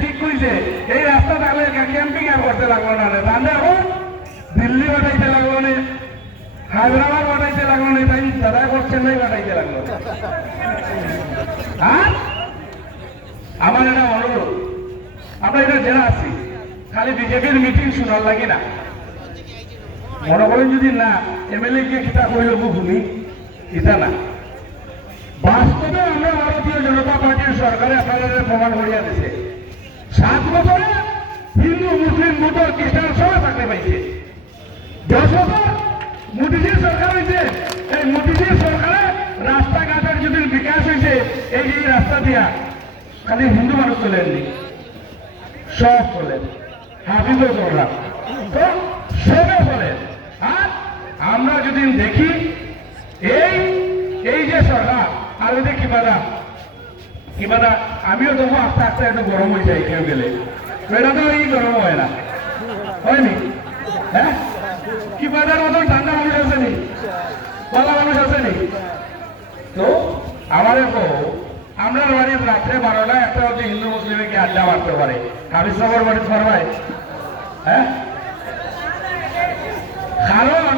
ঠিক কইছে এই রাস্তা থাকলে ক্যাম্পিং আর করতে লাগলো না তাহলে এখন দিল্লি বাটাইতে লাগলো না হায়দ্রাবাদ বাটাইতে লাগলো না তাই দাদা করছেন নাই বাটাইতে লাগলো আর আমার এটা অনুরোধ আমরা এটা জেলা আছি খালি বিজেপির মিটিং শোনার লাগে না মনে করেন যদি না এমএলএ কে কিতা কইল ভূমি কিতা না বাস্তবে আমরা ভারতীয় জনতা পার্টির সরকারে আপনাদের প্রমাণ করিয়া দিছে 7 বছরে হিন্দু মুসলিম ভোটার খ্রিস্টান সবাই থাকতে পাইছে 10 বছর মোদীজির সরকার হয়েছে এই মোদীজির সরকারে রাস্তাঘাটের যদি বিকাশ হয়েছে এই যে রাস্তা দিয়া খালি হিন্দু মানুষ চলেননি সব চলেন হাফিজও চললাম তো সবে চলেন আর আমরা যদি দেখি এই যে সরকার আর ওদের কিবাদা আমিও তবু আস্তে আস্তে একটু গরম হয়ে যাই কেউ গেলে এটা তো এই গরম হয় না হয়নি হ্যাঁ কিবাদার মতন ঠান্ডা মানুষ আছে নি ভালো মানুষ আছে নি তো আমাদের আমরা বাড়ির রাত্রে 12টায় একটা হচ্ছে হিন্দু মুসলিমে কি আড্ডা মারতে পারে হাবিজ সাগর বাড়ি ফরমায় হ্যাঁ কারণ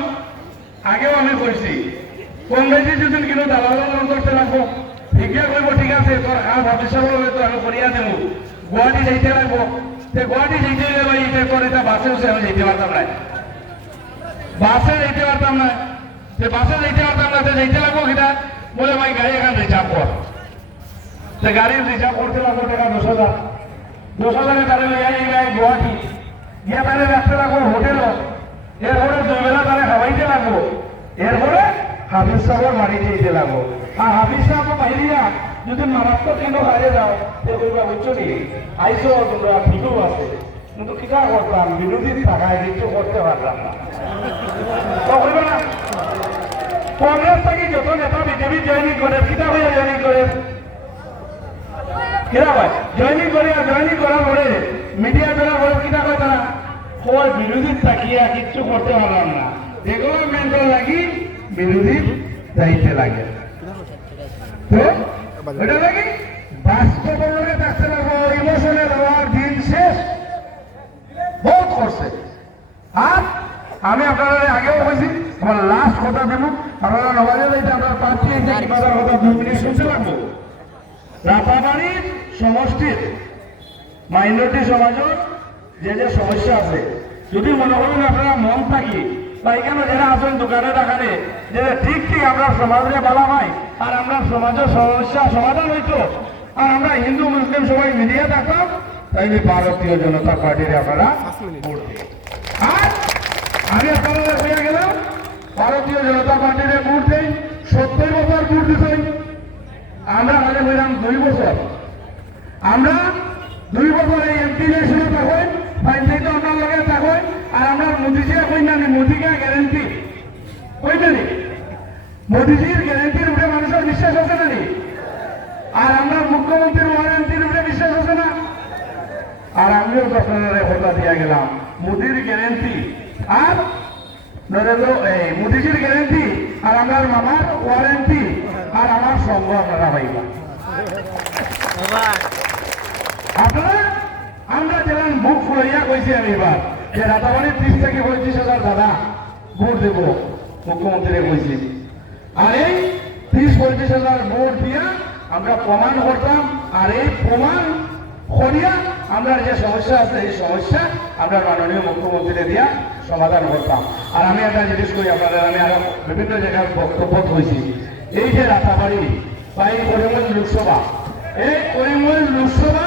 আগেও আমি কইছি কংগ্রেসি যদি কিন্তু দালাল করতে লাগবো ঠিকই করবো ঠিক আছে তোর হাবিজ সাগর হয়তো আমি করিয়া দেব গুয়াহাটি যাইতে লাগবো গুয়াহাটি যাইতে গেলে ভাই এটা তোর এটা বাসে বসে আমি যেতে পারতাম না বাসে যাইতে পারতাম না বাসে যাইতে পারতাম না যাইতে লাগবো সেটা বলে ভাই গাড়ি এখান রিজার্ভ কর গাড়ির রিজার্ভ করতে লাগবো টাকা 10,000 তারা গুয়াহাটি গিয়ে তাহলে রাখতে লাগবো হোটেল এরপরে 2 বেলা তারা খাওয়াইতে লাগবো এরপরে হাফিজ সাগর বাড়ি যেতে লাগবো আর হাফিজ সাগর বাহিরিয়া যদি মারাত্মক কিন্তু হারিয়ে যাও তোমরা বুঝছো নি আইসো তোমরা ঠিকও আছে কিন্তু কিটা করতাম বিরোধী থাকায় কিছু করতে পারলাম না না কংগ্রেস থেকে যত নেতা বিজেপি জয়নিং করে কিতা হয়ে জয়নিং করে কিরা ভাই জয়নিং করার পরে মিডিয়া করার পরে কিতা কয় তারা সবাই বিরোধী থাকিয়া কিচ্ছু করতে পারলাম না ডেভেলপমেন্টের লাগি বিরোধী যাইতে লাগে তো ওটা লাগি বাস্তবের লোকে থাকতে লাগবো ইমোশনের হওয়ার দিন শেষ বহুত করছে আর আমি আপনাদের আগেও বলছি আমার লাস্ট কথা দেব আপনারা নবাজে যাইতে আপনার প্রার্থী বাজার কথা 2 মিনিট শুনতে লাগবো রাতাবাড়ির সমষ্টির মাইনরিটি সমাজের যে সমস্যা আছে যদি মনে করেন আপনারা মন থাকি বা এখানে যারা আছেন দোকানে দেখানে যে ঠিক আমরা সমাজে বলা হয় আর আমরা সমাজের সমস্যা সমাধান হইতো আর আমরা হিন্দু মুসলিম সবাই মিলিয়ে থাকতাম তাইলে ভারতীয় জনতা পার্টির আপনারা ভোট দিন আর আমি আপনারা হয়ে গেলাম ভারতীয় জনতা পার্টির ভোট দেই 70 বছর ভোট দিতেই আমরা হলে হইলাম 2 বছর আমরা 2 বছর এই এমপি ইলেকশনে থাকুন পঞ্চায়েত আপনার লগে থাকুন আর আমরা মোদীজিরা কই না মোদীকে গ্যারেন্টি কই না মোদীজির গ্যারেন্টির উপরে মানুষের বিশ্বাস আছে না আর আমরা মুখ্যমন্ত্রীর ওয়ারেন্টির উপরে বিশ্বাস আছে না আর আমিও আপনাদের কথা দিয়ে গেলাম মোদীর গ্যারেন্টি আর মোদীজির গ্যারেন্টি আর আমার মামার ওয়ারেন্টি আর আমার সঙ্গ আপনারা পাইবা আপনারা আমরা যেমন বুক ফুরাইয়া কইছি আমি এবার যে রাতাবাড়ির 30 থেকে 35,000 দাদা ভোট দেব মুখ্যমন্ত্রী কইছি আর এই 30-35,000 ভোট দিয়া আমরা প্রমাণ করতাম আর এই প্রমাণ করিয়া আমরা যে সমস্যা আছে এই সমস্যা আমরা মাননীয় মুখ্যমন্ত্রী দিয়া সমাধান করতাম আর আমি একটা জিনিস করি আপনাদের আমি আরো বিভিন্ন জায়গায় বক্তব্য হয়েছি এই যে রাতাবাড়ি বা এই করিমগঞ্জ লোকসভা এই করিমগঞ্জ লোকসভা